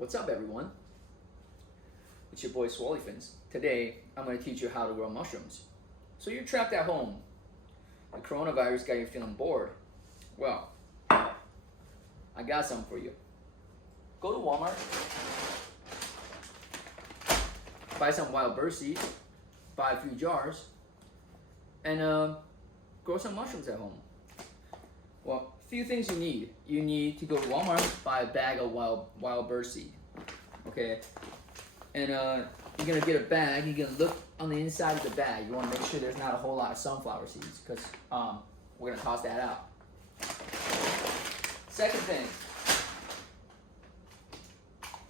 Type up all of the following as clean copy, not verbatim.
What's up, everyone? It's your boy Swollyfins. Today, I'm going to teach you how to grow mushrooms. So you're trapped at home. The coronavirus got you feeling bored. Well, I got some for you. Go to Walmart, buy some wild bird seeds, buy a few jars, and grow some mushrooms at home. Well, a few things you need. You need to go to Walmart, buy a bag of wild bird seed. Okay, and you're gonna get a bag. You're gonna look on the inside of the bag. You want to make sure there's not a whole lot of sunflower seeds, because we're gonna toss that out. Second thing,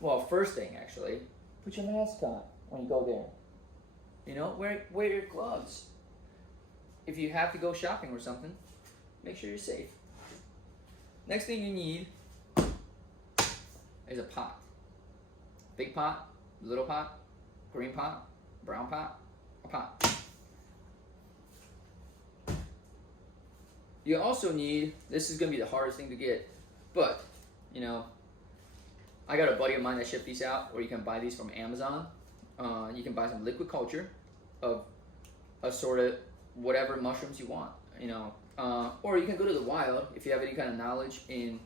well, first thing actually, put your mask on when you go there. You know, wear your gloves. If you have to go shopping or something, make sure you're safe. Next thing you need is a pot. Big pot, little pot, green pot, brown pot, a pot. You also need, this is gonna be the hardest thing to get, but you know, I got a buddy of mine that shipped these out, or you can buy these from Amazon. You can buy some liquid culture of assorted whatever mushrooms you want, you know. Or you can go to the wild. If you have any kind of knowledge in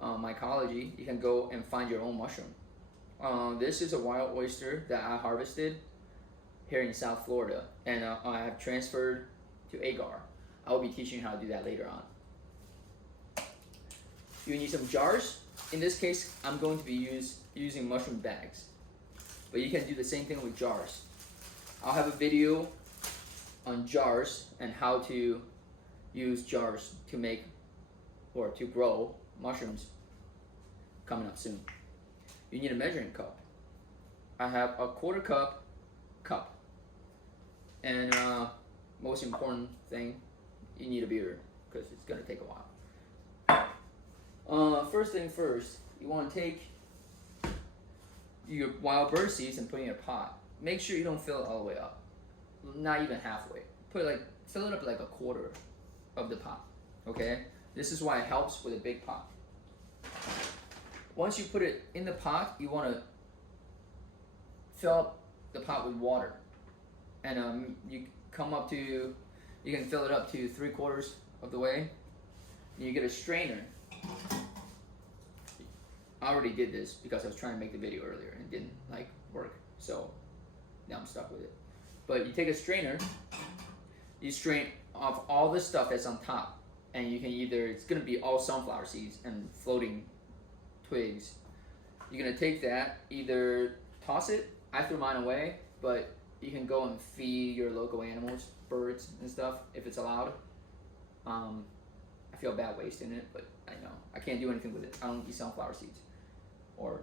mycology, you can go and find your own mushroom. This is a wild oyster that I harvested here in South Florida, and I have transferred to agar. I will be teaching you how to do that later on. You need some jars. In this case, I'm going to be using mushroom bags, but you can do the same thing with jars. I'll have a video on jars and how to use jars to make or to grow mushrooms coming up soon. You need a measuring cup. I have a 1/4 cup, and most important thing, you need a beer because it's gonna take a while. First thing first, you want to take your wild bird seeds and put it in a pot. Make sure you don't fill it all the way up, not even halfway. Fill it up like a 1/4 of the pot. Okay, this is why it helps with a big pot. Once you put it in the pot, you want to fill up the pot with water, and you can fill it up to 3/4 of the way. And you get a strainer. I already did this because I was trying to make the video earlier and it didn't work, so now I'm stuck with it. But you take a strainer, you strain off all the stuff that's on top, and you can it's gonna be all sunflower seeds and floating twigs. You're gonna take that, either toss it. I threw mine away, but you can go and feed your local animals, birds and stuff, if it's allowed. I feel bad wasting it, but I know I can't do anything with it. I don't eat sunflower seeds. Or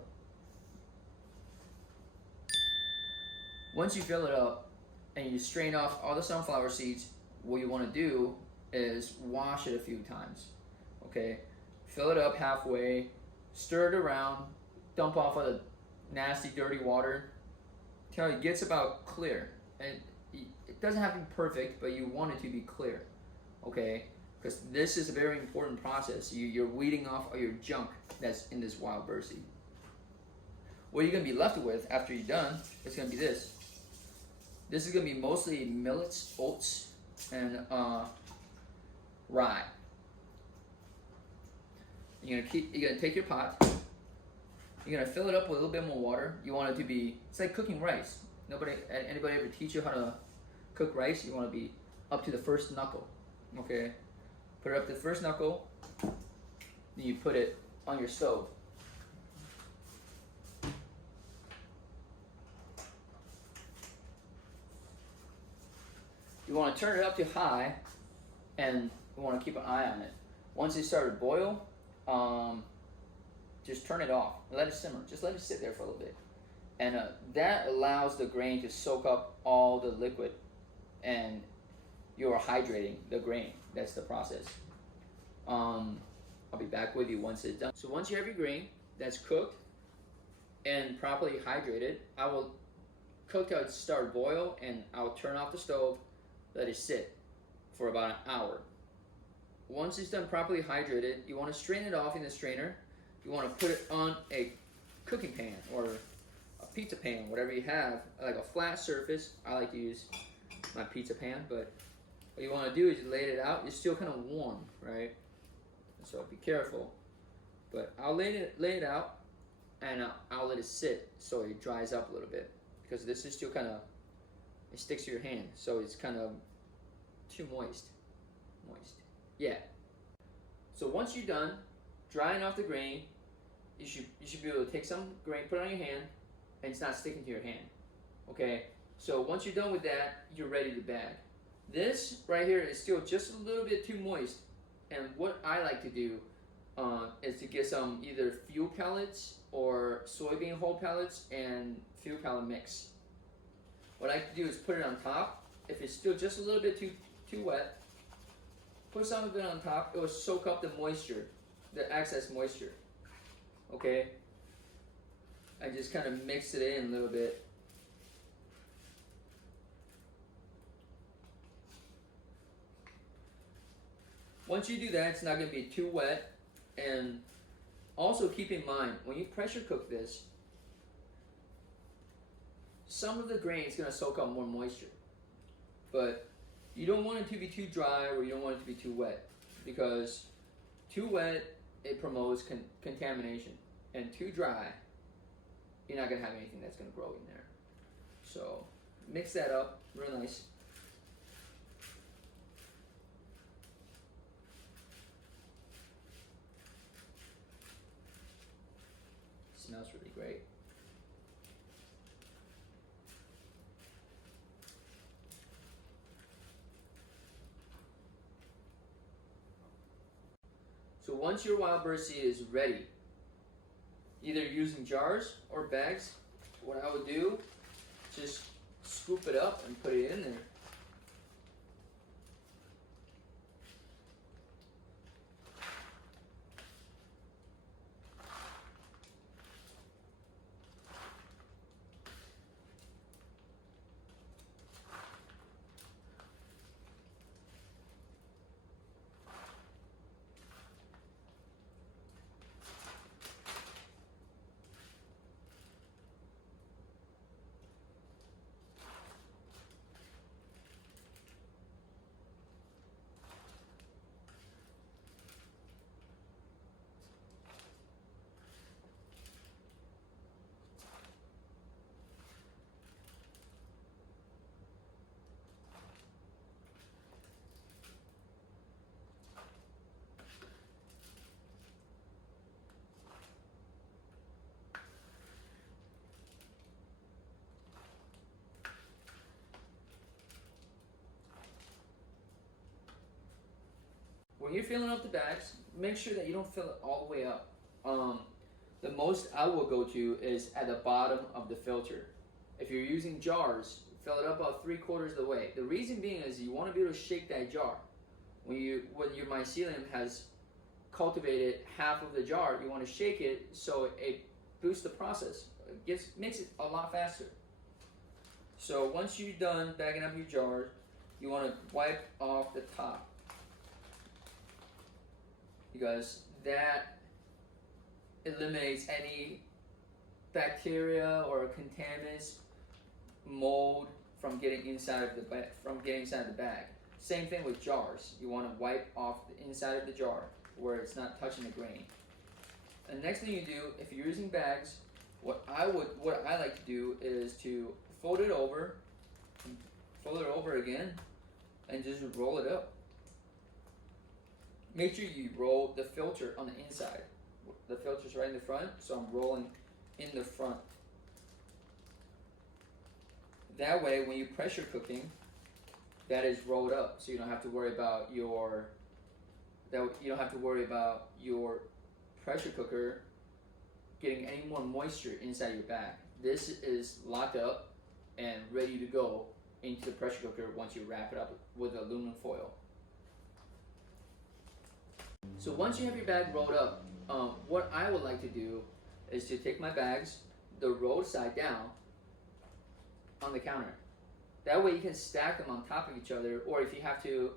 once you fill it up and you strain off all the sunflower seeds, what you want to do is wash it a few times. Okay, fill it up halfway, stir it around, dump off of the nasty dirty water till it gets about clear. And it doesn't have to be perfect, but you want it to be clear. Okay, because this is a very important process. You're weeding off all your junk that's in this wild bird seed. What you're gonna be left with after you're done is gonna be this. This is gonna be mostly millets, oats, and rye. You're gonna take your pot. You're gonna fill it up with a little bit more water. You want it to be, it's like cooking rice. Anybody ever teach you how to cook rice? You want to be up to the first knuckle. Okay, put it up to the first knuckle. Then you put it on your stove. You want to turn it up to high, and you want to keep an eye on it. Once it started to boil, just turn it off and let it simmer. Just let it sit there for a little bit, and that allows the grain to soak up all the liquid, and you are hydrating the grain. That's the process. I'll be back with you once it's done. So once you have your grain that's cooked and properly hydrated, I will cook till it starts to boil, and I'll turn off the stove, let it sit for about an hour. Once it's done properly hydrated, you want to strain it off in the strainer. You want to put it on a cooking pan or a pizza pan, whatever you have, like a flat surface. I like to use my pizza pan, but what you want to do is you lay it out. It's still kind of warm, right? So be careful. But I'll lay it out, and I'll let it sit so it dries up a little bit, because this is still kind of, it sticks to your hand, so it's kind of too moist. Yeah. So once you're done drying off the grain, you should be able to take some grain, put it on your hand, and it's not sticking to your hand. Okay. So once you're done with that, you're ready to bag. This right here is still just a little bit too moist, and what I like to do is to get some either fuel pellets or soybean hull pellets and fuel pellet mix. What I like to do is put it on top. If it's still just a little bit too wet, put some of it on top. It will soak up the moisture, the excess moisture. Okay? I just kind of mix it in a little bit. Once you do that, it's not going to be too wet. And also keep in mind, when you pressure cook this, some of the grain is going to soak up more moisture. But you don't want it to be too dry, or you don't want it to be too wet, because too wet, it promotes contamination, and too dry, you're not going to have anything that's going to grow in there. So mix that up real nice. Smells really great. So once your wild bird seed is ready, either using jars or bags, what I would do, just scoop it up and put it in there. When you're filling up the bags, make sure that you don't fill it all the way up. The most I will go to is at the bottom of the filter. If you're using jars, fill it up about 3/4 of the way. The reason being is you want to be able to shake that jar. When your mycelium has cultivated half of the jar, you want to shake it so it boosts the process. It makes it a lot faster. So once you're done bagging up your jars, you want to wipe off the top, because that eliminates any bacteria or contaminants, mold from getting inside of the bag. Same thing with jars. You want to wipe off the inside of the jar where it's not touching the grain. And next thing you do, if you're using bags, what I like to do is to fold it over again, and just roll it up. Make sure you roll the filter on the inside. The filter's right in the front, so I'm rolling in the front. That way, when you're pressure cooking, that is rolled up, so you don't have to worry about your pressure cooker getting any more moisture inside your bag. This is locked up and ready to go into the pressure cooker once you wrap it up with aluminum foil. So once you have your bag rolled up, what I would like to do is to take my bags, the rolled side down, on the counter. That way you can stack them on top of each other, or if you have to,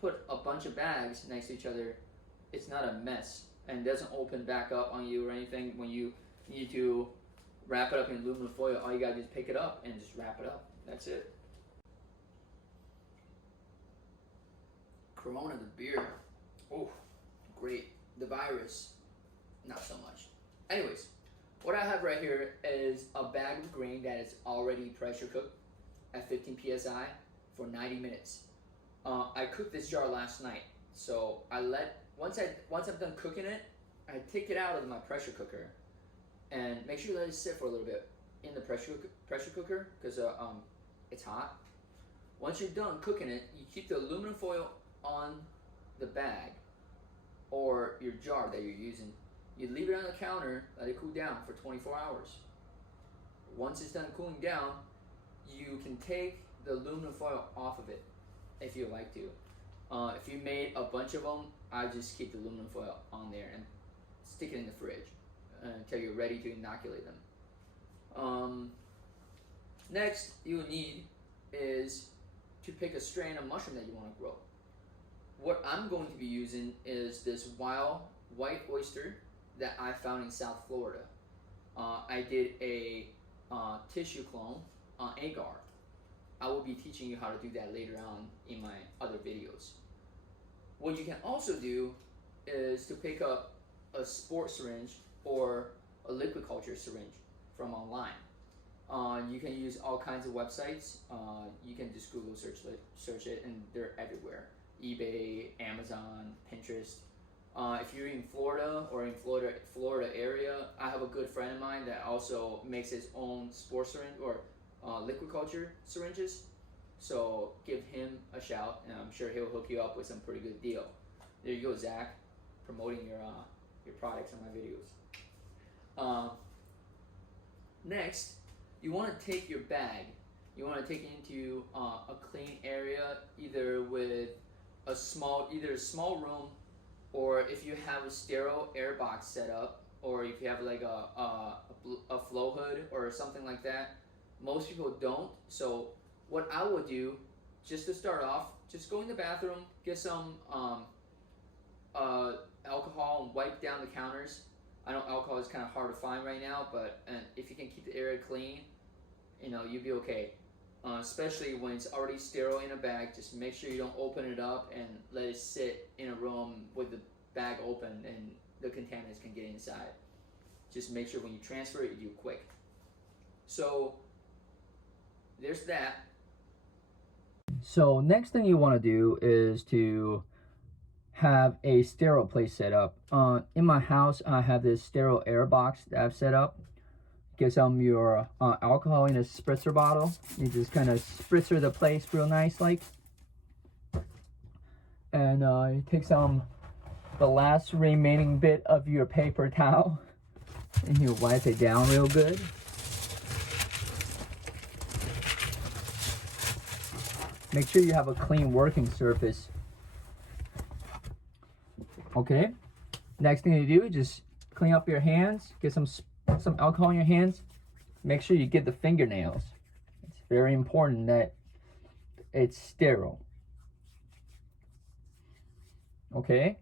put a bunch of bags next to each other, it's not a mess and doesn't open back up on you or anything when you you need to wrap it up in aluminum foil. All you gotta do is pick it up and just wrap it up. That's it. Corona, the beer. Oh, great. The virus, not so much. Anyways, what I have right here is a bag of grain that is already pressure cooked at 15 psi for 90 minutes. I cooked this jar last night, so once I'm done cooking it, I take it out of my pressure cooker and make sure you let it sit for a little bit in the pressure cooker because it's hot. Once you're done cooking it, you keep the aluminum foil on the bag or your jar that you're using. You leave it on the counter, let it cool down for 24 hours. Once it's done cooling down, you can take the aluminum foil off of it if you like to. If you made a bunch of them, I just keep the aluminum foil on there and stick it in the fridge until you're ready to inoculate them. Next, you will need is to pick a strain of mushroom that you want to grow. What I'm going to be using is this wild white oyster that I found in South Florida. I did a tissue clone on agar. I will be teaching you how to do that later on in my other videos. What you can also do is to pick up a sport syringe or a liquid culture syringe from online. You can use all kinds of websites. You can just Google search it, and they're everywhere. eBay, Amazon, Pinterest. If you're in Florida or in Florida area, I have a good friend of mine that also makes his own sport syringe or liquid culture syringes. So give him a shout, and I'm sure he'll hook you up with some pretty good deal. There you go, Zack, promoting your products on my videos. Next, you want to take your bag. You want to take it into a clean area, either with a small room, or if you have a sterile air box set up, or if you have like a flow hood or something like that. Most people don't. So what I would do, just to start off, just go in the bathroom, get some alcohol and wipe down the counters. I know alcohol is kind of hard to find right now, but if you can keep the area clean, you'll be okay. Especially when it's already sterile in a bag, just make sure you don't open it up and let it sit in a room with the bag open and the contaminants can get inside. Just make sure when you transfer it, you do it quick. So there's that. So next thing you want to do is to have a sterile place set up. In my house, I have this sterile air box that I've set up. Get some of your alcohol in a spritzer bottle. You just kind of spritzer the place real nice like. And you take the last remaining bit of your paper towel and you wipe it down real good. Make sure you have a clean working surface. Okay, next thing you do, just clean up your hands, get some alcohol in your hands. Make sure you get the fingernails. It's very important that it's sterile. Okay,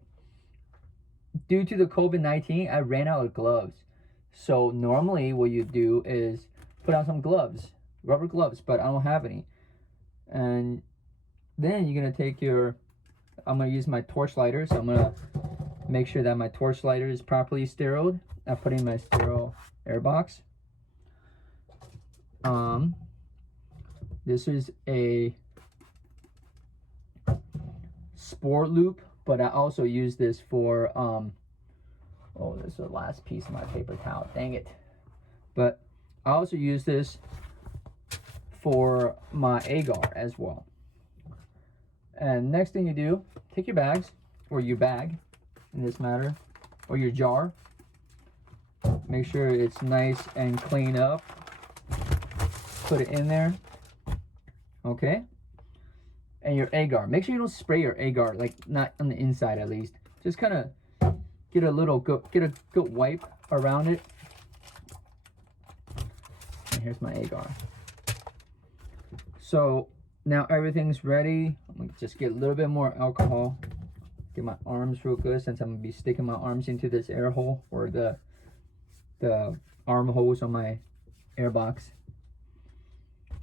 due to the COVID-19, I ran out of gloves. So normally what you do is put on some gloves, rubber gloves, but I don't have any. And then you're gonna take I'm gonna use my torch lighter, so I'm gonna make sure that my torch lighter is properly steriled. I put in my sterile air box. This is a spore loop, but I also use this for oh, this is the last piece of my paper towel, dang it. But I also use this for my agar as well. And next thing you do, take your bags, or your bag in this matter, or your jar. Make sure it's nice and clean up. Put it in there. Okay. And your agar. Make sure you don't spray your agar, like not on the inside at least. Just kind of get a good wipe around it. And here's my agar. So now everything's ready. I'm gonna just get a little bit more alcohol. Get my arms real good, since I'm gonna be sticking my arms into this air hole or the arm holes on my air box.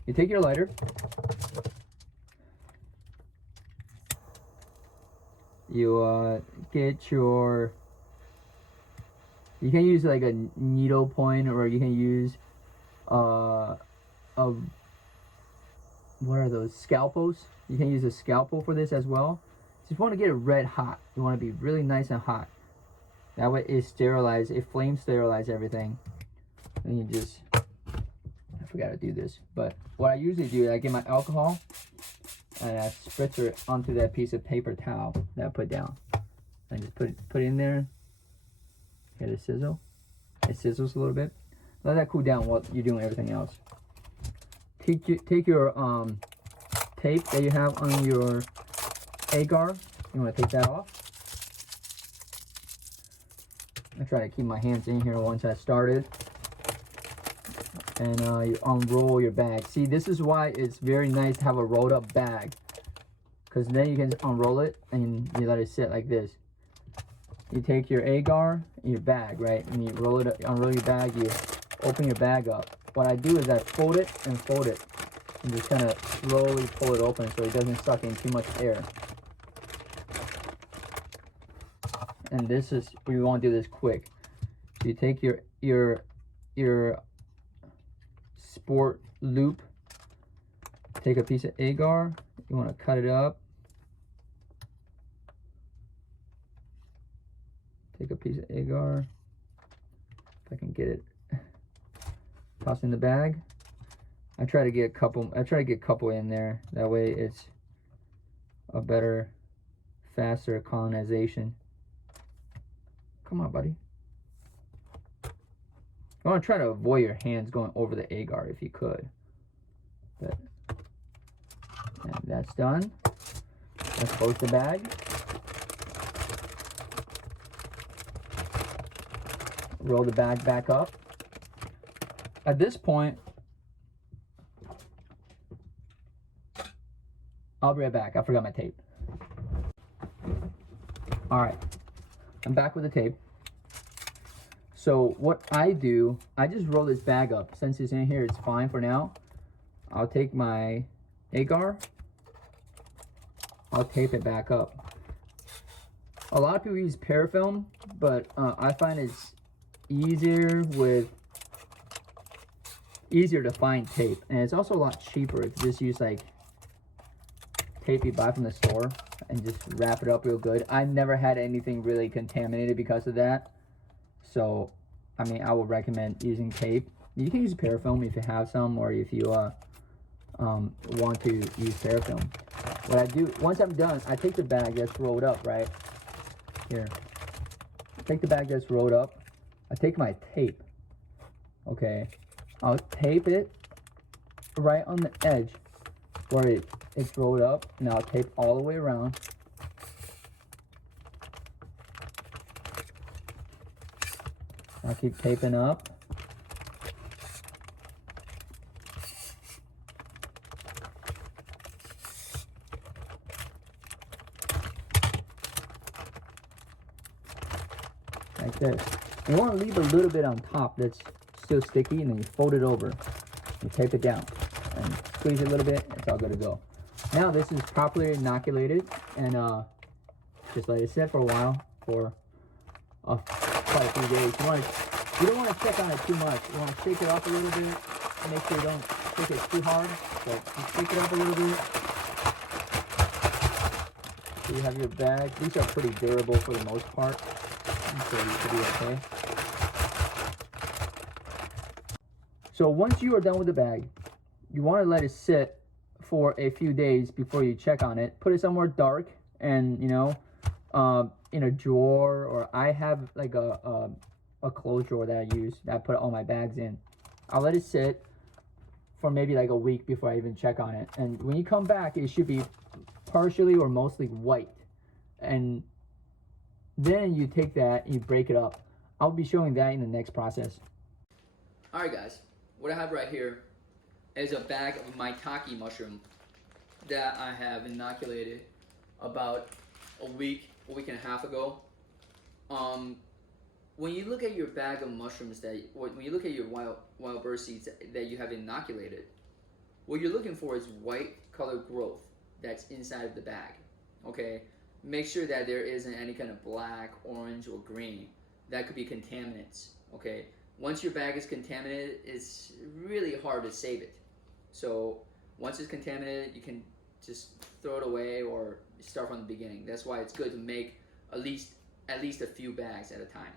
You take your lighter. You get your, you can use like a needle point, or you can use a, what are those, scalpels? You can use a scalpel for this as well. Just want to get it red hot. You want to be really nice and hot. That way it sterilizes, it flame sterilizes everything. And you just, I forgot to do this, but what I usually do is I get my alcohol and I spritz it onto that piece of paper towel that I put down. And just put it in there. Get it sizzle. It sizzles a little bit. Let that cool down while you're doing everything else. Take your tape that you have on your agar. You want to take that off. I try to keep my hands in here once I started. And you unroll your bag. See, this is why it's very nice to have a rolled up bag, because then you can just unroll it and you let it sit like this. You take your agar and your bag, right, and you roll it, unroll your bag, you open your bag up. What I do is I fold it and just kind of slowly pull it open so it doesn't suck in too much air. And this is, we want to do this quick. So you take your sport loop, take a piece of agar, you want to cut it up, take a piece of agar, if I can get it, toss in the bag. I try to get a couple in there, that way it's a better, faster colonization. Come on, buddy. You want to try to avoid your hands going over the agar if you could. But and that's done. Let's close the bag. Roll the bag back up. At this point, I'll be right back. I forgot my tape. All right, I'm back with the tape. So what I do, I just roll this bag up. Since it's in here, it's fine for now. I'll take my agar, I'll tape it back up. A lot of people use parafilm, but I find it's easier to find tape, and it's also a lot cheaper if you just use like tape you buy from the store and just wrap it up real good. I've never had anything really contaminated because of that. So, I mean, I would recommend using tape. You can use parafilm if you have some, or if you want to use parafilm. What I do, once I'm done, I take the bag that's rolled up, right? Here. I take the bag that's rolled up. I take my tape. Okay. I'll tape it right on the edge where it's rolled up, and I'll tape all the way around. I'll keep taping up. Like this. You want to leave a little bit on top that's still sticky, and then you fold it over. You tape it down and squeeze it a little bit. It's all good to go. Now this is properly inoculated, and just let it sit for a while, for quite a few days. You don't want to check on it too much. You want to shake it up a little bit. Make sure you don't shake it too hard, but just shake it up a little bit. So you have your bag. These are pretty durable for the most part, so you should be okay. So once you are done with the bag, you want to let it sit for a few days before you check on it. Put it somewhere dark, and in a drawer, or I have like a clothes drawer that I use that I put all my bags in. I'll let it sit for maybe like a week before I even check on it. And when you come back, it should be partially or mostly white. And then you take that and you break it up. I'll be showing that in the next process. All right, guys. What I have right here is a bag of maitake mushroom that I have inoculated about a week and a half ago. when you look at your bag of mushrooms when you look at your wild bird seeds that you have inoculated, what you're looking for is white colored growth that's inside of the bag. Okay, make sure that there isn't any kind of black, orange, or green. That could be contaminants. Okay, once your bag is contaminated, it's really hard to save it. So once it's contaminated, you can just throw it away or start from the beginning. That's why it's good to make at least a few bags at a time.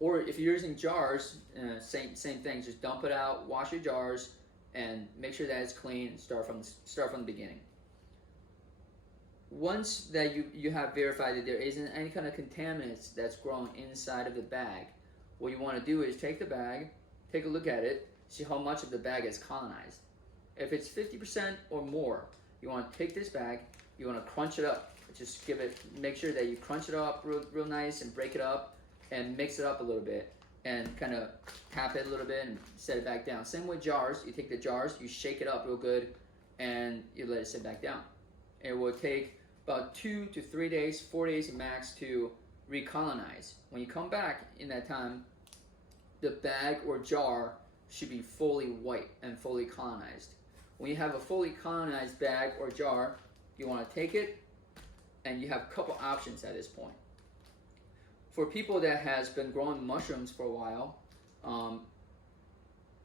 Or if you're using jars, same thing. Just dump it out, wash your jars, and make sure that it's clean. Start from the beginning. Once that you have verified that there isn't any kind of contaminants that's growing inside of the bag, what you want to do is take the bag, take a look at it, see how much of the bag is colonized. If it's 50% or more, you want to take this bag, you want to crunch it up. Just make sure that you crunch it up real nice and break it up and mix it up a little bit and kind of tap it a little bit and set it back down. Same with jars. You take the jars, you shake it up real good, and you let it sit back down. It will take about 2 to 3 days, 4 days max to recolonize. When you come back in that time, the bag or jar should be fully white and fully colonized. When you have a fully colonized bag or jar, you want to take it, and you have a couple options at this point. For people that has been growing mushrooms for a while,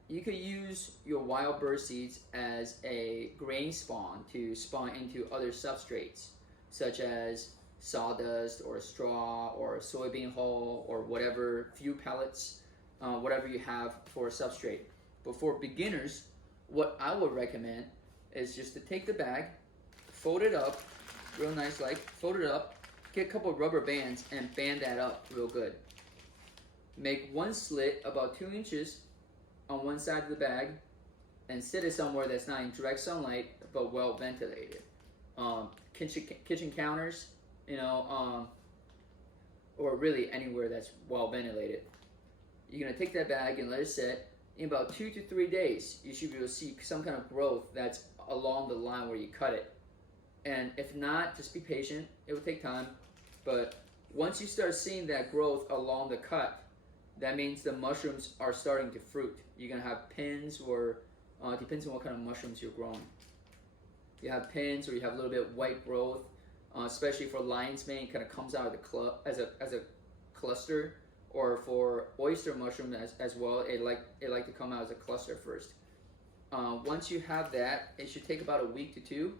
you could use your wild bird seeds as a grain spawn to spawn into other substrates, such as sawdust or straw or soybean hull or whatever, few pellets, whatever you have for a substrate. But for beginners, what I would recommend is just to take the bag, fold it up, real nice, fold it up, get a couple of rubber bands and band that up real good. Make one slit about 2 inches on one side of the bag and sit it somewhere that's not in direct sunlight but well ventilated. Kitchen counters, or really anywhere that's well ventilated. You're gonna take that bag and let it sit. In about 2 to 3 days, you should be able to see some kind of growth that's along the line where you cut it. And if not, just be patient. It will take time. But once you start seeing that growth along the cut, that means the mushrooms are starting to fruit. You're going to have pins, or depends on what kind of mushrooms you're growing. You have pins, or you have a little bit of white growth, especially for lion's mane, it kind of comes out of the as a cluster. Or for oyster mushroom as well, it like to come out as a cluster first. Once you have that, it should take about a week to 2.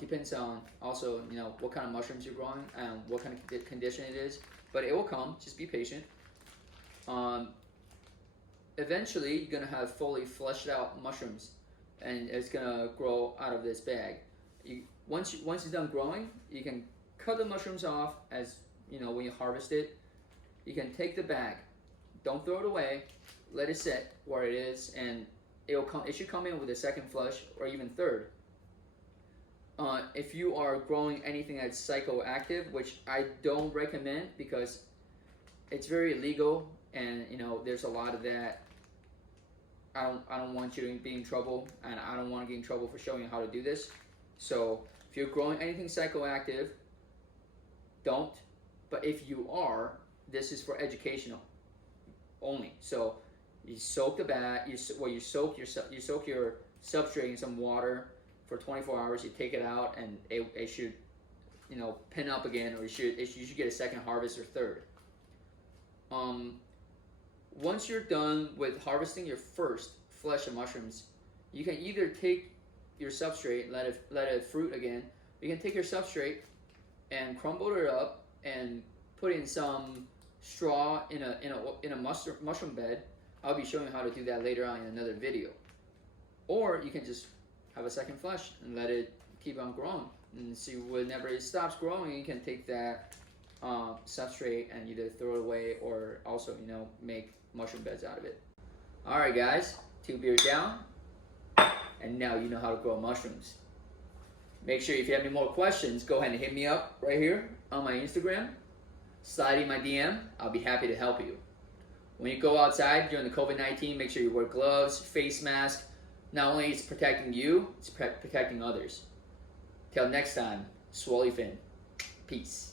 Depends on also what kind of mushrooms you're growing and what kind of condition it is, but it will come. Just be patient. Eventually, you're gonna have fully fleshed out mushrooms, and it's gonna grow out of this bag. Once it's done growing, you can cut the mushrooms off as when you harvest it. You can take the bag, don't throw it away, let it sit where it is, and it should come in with a second flush or even third. If you are growing anything that's psychoactive, which I don't recommend because it's very illegal, and there's a lot of that. I don't want you to be in trouble, and I don't want to get in trouble for showing you how to do this. So if you're growing anything psychoactive, don't. But if you are, this is for educational only. So you soak the bag. You soak your substrate in some water for 24 hours. You take it out, and it should, pin up again, or you should get a second harvest or third. Once you're done with harvesting your first flesh of mushrooms, you can either take your substrate, let it fruit again. You can take your substrate and crumble it up and put in some straw in a mushroom bed. I'll be showing you how to do that later on in another video. Or you can just have a second flush and let it keep on growing, and see whenever it stops growing, you can take that substrate and either throw it away or also make mushroom beds out of it. All right, guys, 2 beers down, and now you know how to grow mushrooms. Make sure if you have any more questions, go ahead and hit me up right here on my Instagram. Slide in my DM. I'll be happy to help you. When you go outside during the COVID-19, make sure you wear gloves, face mask. Not only is it protecting you, it's protecting others. Till next time, Swally Fin. Peace.